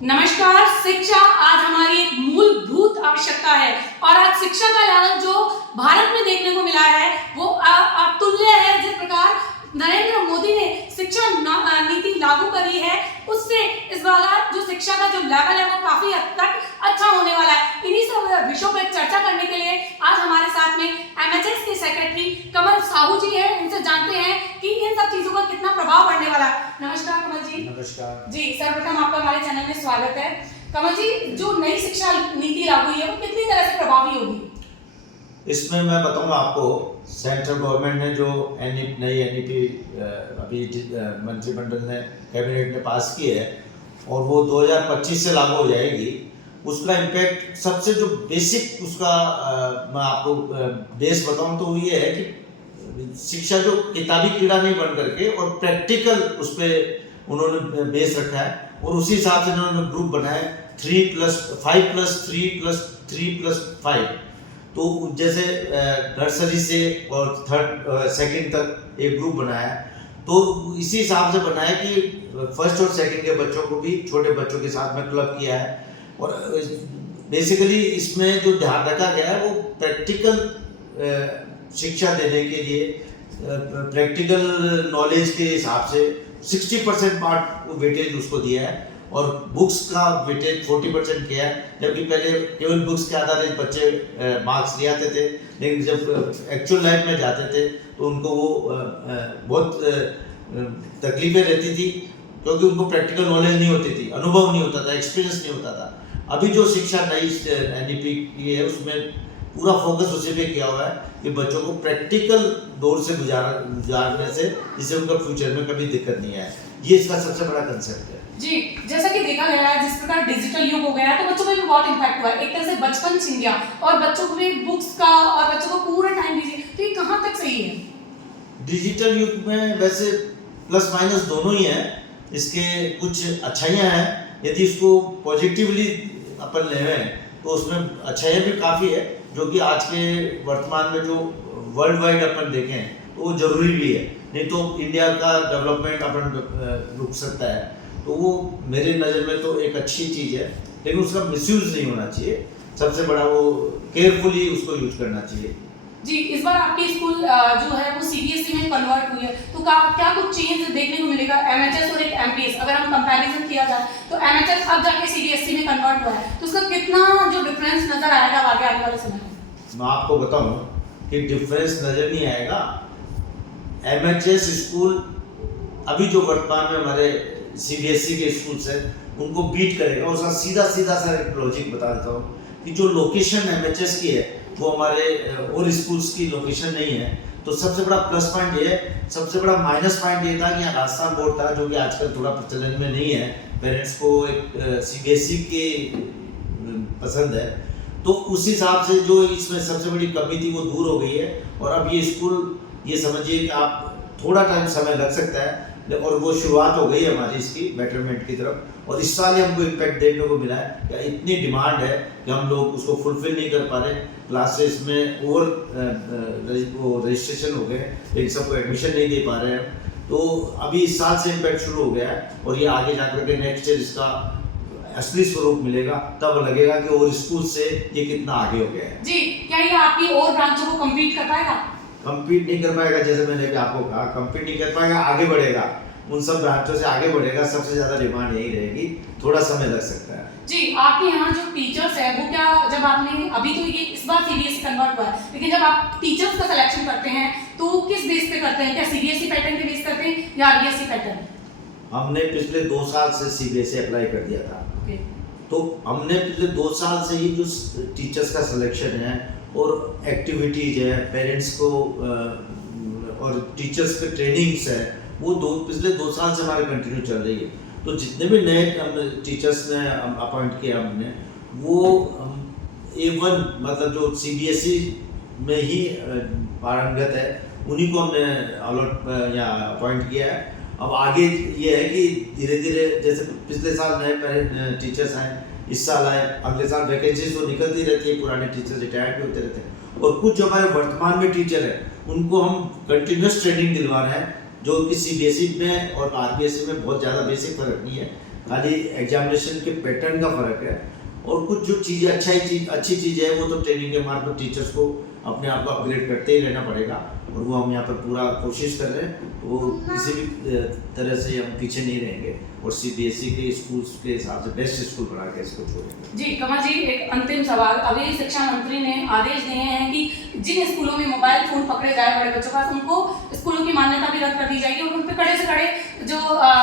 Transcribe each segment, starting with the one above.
नमस्कार। शिक्षा आज हमारी एक मूलभूत आवश्यकता है और आज शिक्षा का लेवल जो भारत में देखने को मिला है वो अतुल्य है। जिस प्रकार नरेंद्र मोदी ने शिक्षा नीति लागू करी है उससे इस बार जो शिक्षा का जो लेवल है वो काफी हद तक अच्छा होने वाला है। इन्हीं सब विषयों पर चर्चा करने के लिए आज हमारे साथ में एमएचएस के सेक्रेटरी कमल साहू जी हैं। इनसे जानते हैं कि इन सब चीजों का कितना प्रभाव पड़ने वाला है। नमस्कार कमल जी। नमस्कार जी। सर्वप्रथम आपका हमारे चैनल में स्वागत है। कमल जी, जो नई शिक्षा नीति लागू हुई है वो कितनी तरह से प्रभावी होगी? इसमें मैं बताऊंगा आपको, सेंट्रल गवर्नमेंट ने जो नई एनईपी अभी मंत्रिमंडल ने कैबिनेट ने पास की है और वो 2025 से लागू हो जाएगी। उसका इम्पैक्ट सबसे जो बेसिक उसका मैं आपको बेस बताऊं तो ये है कि शिक्षा जो किताबी कीड़ा नहीं बन करके और प्रैक्टिकल उस पर उन्होंने बेस रखा है और उसी हिसाब से उन्होंने ग्रुप बनाए 3+5+3+3+5। तो जैसे नर्सरी से और सेकंड तक एक ग्रुप बनाया तो इसी हिसाब से बनाया कि फर्स्ट और सेकंड के बच्चों को भी छोटे बच्चों के साथ में क्लब किया है। और बेसिकली इसमें जो ध्यान रखा गया है वो प्रैक्टिकल शिक्षा देने के लिए प्रैक्टिकल नॉलेज के हिसाब से 60% पार्ट वेटेज उसको दिया है और बुक्स का वेटेज 40% किया है। जबकि पहले केवल बुक्स के आधार पर बच्चे मार्क्स ले आते थे, लेकिन जब एक्चुअल लाइफ में जाते थे तो उनको वो बहुत तकलीफें रहती थी क्योंकि उनको प्रैक्टिकल नॉलेज नहीं होती थी, अनुभव नहीं होता था, एक्सपीरियंस नहीं होता था। अभी जो शिक्षा नई एनईपी की है उसमें पूरा फोकस उसी पे किया हुआ है कि बच्चों को प्रैक्टिकल दौर से गुजारने से जिससे उनका फ्यूचर में कभी दिक्कत नहीं आए। ये इसका सबसे बड़ा कंसेप्ट है जी। जैसा कि देखा गया है जिस प्रकार डिजिटल युग हो गया है तो बच्चों पे भी बहुत इम्पैक्ट हुआ है। एक तरह से बचपन छिन गया और बच्चों को भी बुक्स का और बच्चों को पूरा टाइम दीजिए, तो ये कहाँ तक सही है? डिजिटल युग में वैसे प्लस माइनस दोनों ही है। इसके कुछ अच्छाइयाँ हैं, यदि इसको पॉजिटिवली अपन ले हैं तो उसमें अच्छाइयाँ भी काफ़ी है, जो कि आज के वर्तमान में जो वर्ल्ड वाइड अपन देखें तो वो ज़रूरी भी है। नहीं तो इंडिया का डेवलपमेंट अपन रुक सकता है। तो वो मेरे नज़र में तो एक अच्छी चीज़ है, लेकिन उसका मिसयूज़ नहीं होना चाहिए। सबसे बड़ा वो केयरफुली उसको यूज करना चाहिए। जी, इस बार आपके स्कूल जो है वो सीबीएसई में कन्वर्ट हुई है तो क्या कुछ चेंज देखने को मिलेगा? एमएचएस और एक एमपीएस अगर हम कंपैरिजन किया जाए तो एमएचएस अब जाके सीबीएसई में कन्वर्ट हुआ है तो उसका कितना जो डिफरेंस नजर आएगा आगे आने वाले समय में? मैं आपको बताऊं कि डिफरेंस नज़र नहीं आएगा। एमएचएस स्कूल अभी जो वर्तमान में हमारे सीबीएसई के स्कूल्स हैं उनको बीट करेगा। उसका सीधा सा एक लॉजिक बता देता हूँ कि जो लोकेशन एमएचएस की है वो हमारे और स्कूल्स की लोकेशन नहीं है। तो सबसे बड़ा प्लस पॉइंट ये है। सबसे बड़ा माइनस पॉइंट ये था कि यहाँ राजस्थान बोर्ड था जो कि आजकल थोड़ा प्रचलन में नहीं है, पेरेंट्स को एक सीबीएसई के पसंद है। तो उस हिसाब से जो इसमें सबसे बड़ी कमी थी वो दूर हो गई है और अब ये स्कूल ये समझिए कि आप थोड़ा टाइम समय लग सकता है और वो शुरुआत हो गई है हमारी इसकी बेटरमेंट की तरफ। और इस साल ही हमको इम्पैक्ट देखने को मिला है कि इतनी डिमांड है कि हम लोग उसको फुलफिल नहीं कर पा रहे। क्लासेस में और रजिस्ट्रेशन हो गए लेकिन सबको एडमिशन नहीं दे पा रहे हैं। तो अभी इस साल से इम्पैक्ट शुरू हो गया है और ये आगे जाकर के नेक्स्ट ईयर इसका असली स्वरूप मिलेगा, तब लगेगा कि और स्कूल से ये कितना आगे हो गया है। जी, क्या ये आपकी और ब्रांचों को कम्पीट कर पाएगा? कम्पीट नहीं कर पाएगा, जैसे मैंने भी आपको कहा, कम्पीट नहीं कर पाएगा, आगे बढ़ेगा, उन सब ब्रांचों से आगे बढ़ेगा। सबसे ज़्यादा डिमांड यही रहेगी, थोड़ा समय लग सकता है। जी, आपके यहाँ जो टीचर्स है वो क्या, जब आपने अभी तो ये इस बार सीबीएसई कन्वर्ट हुआ है, लेकिन जब आप टीचर्स का सिलेक्शन करते हैं तो किस बेस पे करते हैं? क्या सीबीएसई पैटर्न के बेस करते हैं या आईसीएसई पैटर्न? हमने पिछले 2 साल से सीबीएसई अप्लाई कर दिया था। तो हमने पिछले 2 साल से ही जो टीचर्स का सिलेक्शन है और एक्टिविटीज है, पेरेंट्स को और टीचर्स के ट्रेनिंग्स है, वो पिछले 2 साल से हमारे कंटिन्यू चल रही है। तो जितने भी नए टीचर्स ने अपॉइंट किया हमने, वो A1 मतलब जो सीबीएसई में ही पारंगत है उन्हीं को हमने अलॉट या अपॉइंट किया है। अब आगे ये है कि धीरे धीरे जैसे पिछले साल नए टीचर्स आए, इस साल आए, अगले साल वैकेंसीज तो निकलती रहती है, पुराने टीचर रिटायर्ड भी होते रहते हैं। और कुछ जो हमारे वर्तमान में टीचर हैं उनको हम कंटिन्यूस ट्रेनिंग दिलवा रहे हैं, जो कि सीबीएसई में और आरबीएसई में बहुत ज़्यादा बेसिक फर्क नहीं है। खाली एग्जामिनेशन के पैटर्न का फ़र्क है। और कुछ जो चीज़ें अच्छी चीज़ है वो तो ट्रेनिंग के मार्फत टीचर्स को अपने आप को अपग्रेड करते ही रहना पड़ेगा, और वो हम यहाँ पर पूरा कोशिश कर रहे हैं। वो किसी भी तरह से हम पीछे नहीं रहेंगे और CBSE के स्कूल्स के हिसाब से बेस्ट स्कूल बना के इसको छोड़ेंगे। जी कमल जी, एक अंतिम सवाल। अभी शिक्षा मंत्री ने आदेश दिए हैं कि जिन स्कूलों में मोबाइल फोन पकड़े जाए बड़े बच्चों का, उनको स्कूलों की मान्यता भी रद्द कर दी जाएगी और उन पर कड़े से कड़े जो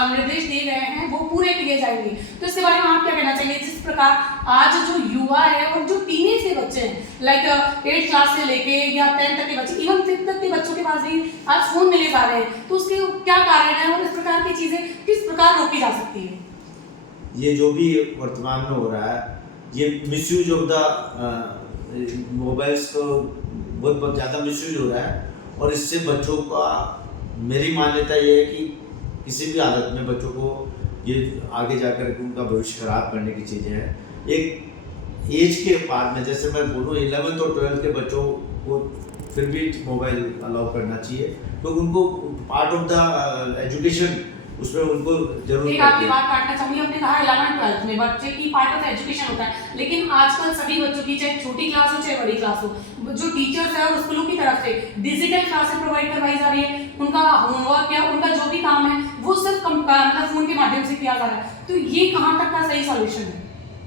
निर्देश दिए गए हैं वो पूरे किए जाएंगे। तो इसके बारे में आप क्या कहना चाहिए? जिस प्रकार आज जो युवा है और जो टीनेज के बच्चे हैं, लाइक 8th क्लास से लेके या 10th तक के बच्चे, इवन 5th तक के बच्चों के पास भी आज फोन मिले जा रहे हैं, तो उसके क्या कारण है और इस प्रकार की चीजें किस प्रकार रोकी जा सकती है? ये जो भी वर्तमान में हो रहा है, ये मिसयूज ऑफ द मोबाइल्स को बहुत ज़्यादा मिसयूज हो रहा है, और इससे बच्चों का, मेरी मान्यता ये है कि किसी भी हालत में बच्चों को ये आगे जाकर उनका भविष्य खराब करने की चीज़ें हैं। एक एज के बाद में, जैसे मैं बोलूँ 11th और 12th के बच्चों को फिर भी मोबाइल अलाउ करना चाहिए, क्योंकि उनको पार्ट ऑफ द एजुकेशन उसमें उनको जरूर। एक आपकी बात काटना चाहूंगी, आपने कहा 11th 12th में बच्चे की पार्ट ऑफ एजुकेशन होता है, लेकिन आजकल सभी बच्चों की, चाहे छोटी क्लास हो चाहे बड़ी क्लास हो, जो टीचर्स है और स्कूलों की तरफ से डिजिटल क्लासेस प्रोवाइड करवाई जा रही है। उनका होमवर्क या उनका जो भी काम है वो सिर्फ मतलब फोन के माध्यम से किया जा रहा है। तो ये कहाँ तक का सही सॉल्यूशन है?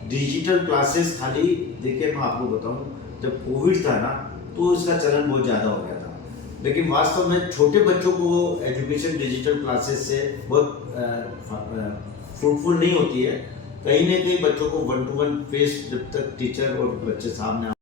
डिजिटल क्लासेस खाली, देखिए मैं आपको बताऊं, जब कोविड था ना तो इसका चलन बहुत ज़्यादा हो गया था, लेकिन वास्तव में छोटे बच्चों को एजुकेशन डिजिटल क्लासेस से बहुत फ्रूटफुल नहीं होती है। कहीं ना कहीं बच्चों को 1-to-1 फेस जब तक टीचर और बच्चे सामने